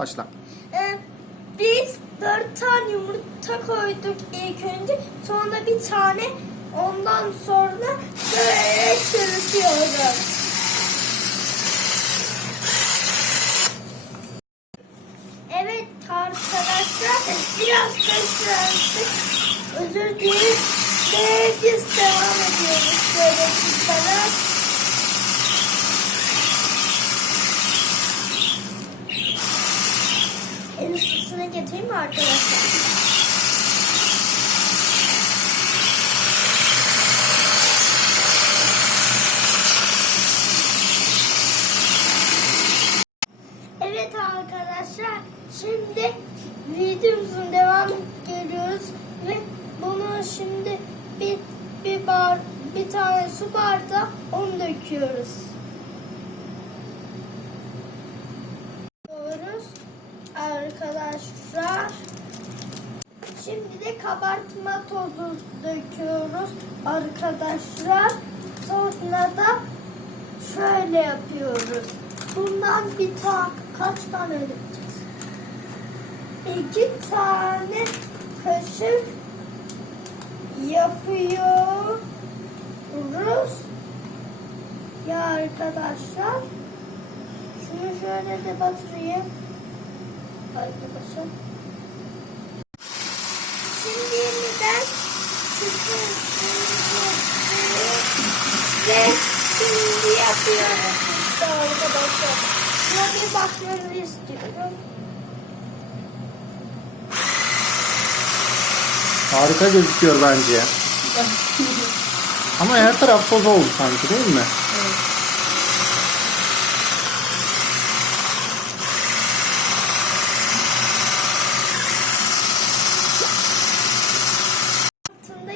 Başla. Ee, biz dört tane yumurta koyduk ilk önce. Sonra bir tane ondan sonra böyle çırpıyoruz. Evet arkadaşlar biraz kaçırdık. Özür dileriz. Ve biz devam ediyoruz arkadaşlar? Evet arkadaşlar şimdi videomuzun devamı geliyoruz ve bunu şimdi bir bir bar bir tane su bardağı onu. Döküyoruz arkadaşlar. Şimdi de kabartma tozu döküyoruz arkadaşlar. Sonra da şöyle yapıyoruz. Bundan bir tane kaç tane dökeceğiz? İki tane kaşık yapıyoruz. Ya arkadaşlar. Şunu şöyle de batırayım. Arkadaşlar. Şimdi yeniden. Ve şimdi yapıyoruz işte arkadaşlar. Şuna bir bakmanızı istiyorum. Harika gözüküyor bence. Ama her taraf toz oldu sanki değil mi?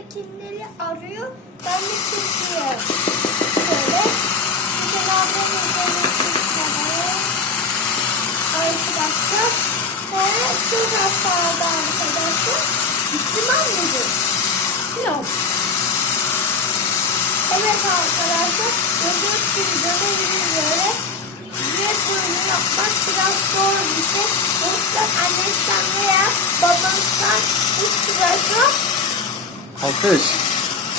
Altındakileri arıyor. Ben de çekiyorum. Şöyle. Çekiyorum. Arkadaşlar. Sonra az kaldı arkadaşlar. Mi anneciğim? Yok. Evet arkadaşlar. Gördüğünüz gibi dönebiliriz böyle. Diyet bölümü yapmak biraz zor bir şey. O yüzden annemden veya babamdan bu sırada Alkış.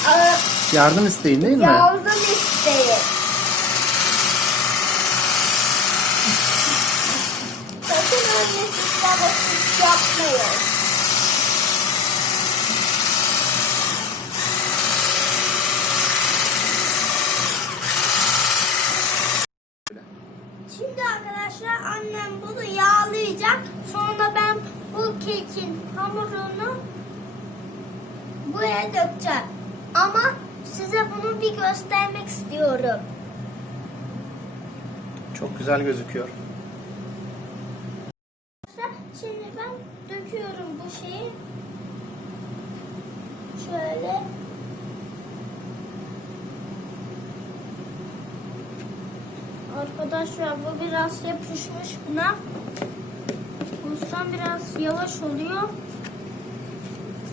e, Yardım isteyin değil mi? yardım isteyin. Sakın annesiz babasız yapmayın. Şimdi arkadaşlar annem bunu yağlayacak. Sonra ben bu kekin hamurunu buraya dökeceğim. Ama size bunu bir göstermek istiyorum. Çok güzel gözüküyor. Şimdi ben döküyorum bu şeyi. Şöyle. Arkadaşlar bu biraz yapışmış buna. O yüzden biraz yavaş oluyor.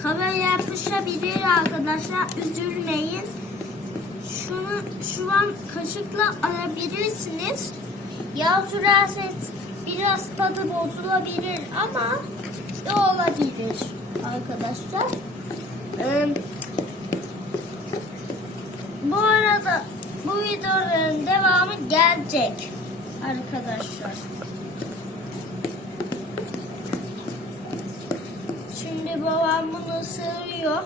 Kamera yapışabilir arkadaşlar. Üzülmeyin. Şunu şu an kaşıkla alabilirsiniz. Yağ sürerseniz biraz tadı bozulabilir ama ne olabilir arkadaşlar. Ee, bu arada bu videoların devamı gelecek arkadaşlar. Şimdi babam bunu ısırıyor.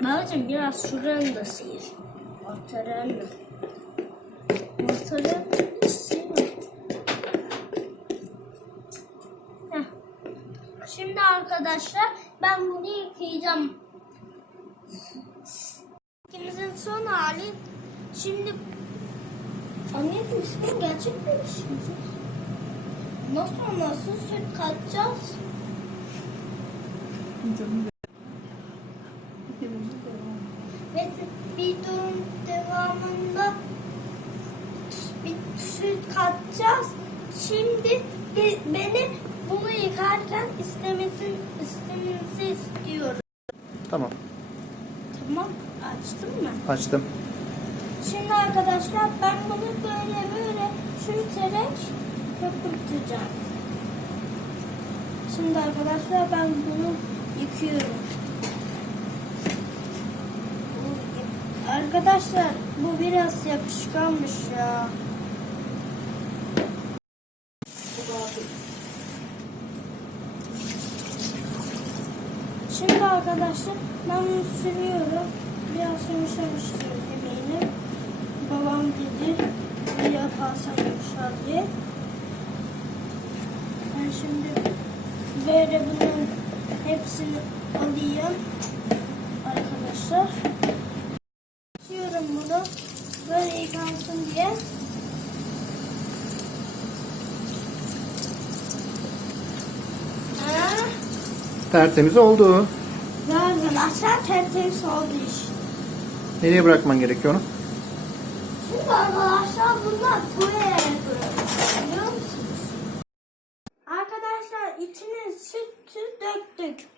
Babacım biraz şuranı da sıyır. Ortalarını. Ortalarını sıyır. Şimdi arkadaşlar ben bunu yıkayacağım. İkimizin son hali. Şimdi Anneciğim ismin gerçek mi? Nasıl nasıl süt katacağız? Ve videonun devamında bir süt katacağız. Şimdi beni bunu yıkarken istemesi, istemenizi istiyorum. Tamam. Tamam açtın mı? Açtım. Şimdi arkadaşlar ben bunu köpürteceğim. Şimdi arkadaşlar ben bunu yıkıyorum. Arkadaşlar bu biraz yapışkanmış ya. Şimdi arkadaşlar ben bunu sürüyorum. Biraz yumuşamıştır eminim. Babam dedi yaparsan yumuşar diye. Ben şimdi böyle bunun hepsini alayım. Arkadaşlar. Sürüyorum bunu. Böyle yıkansın diye. Ha? Tertemiz oldu. Ve arkadaşlar tertemiz oldu iş. Nereye bırakman gerekiyor onu? Şimdi arkadaşlar bunlar buraya yapıyoruz. yaptık.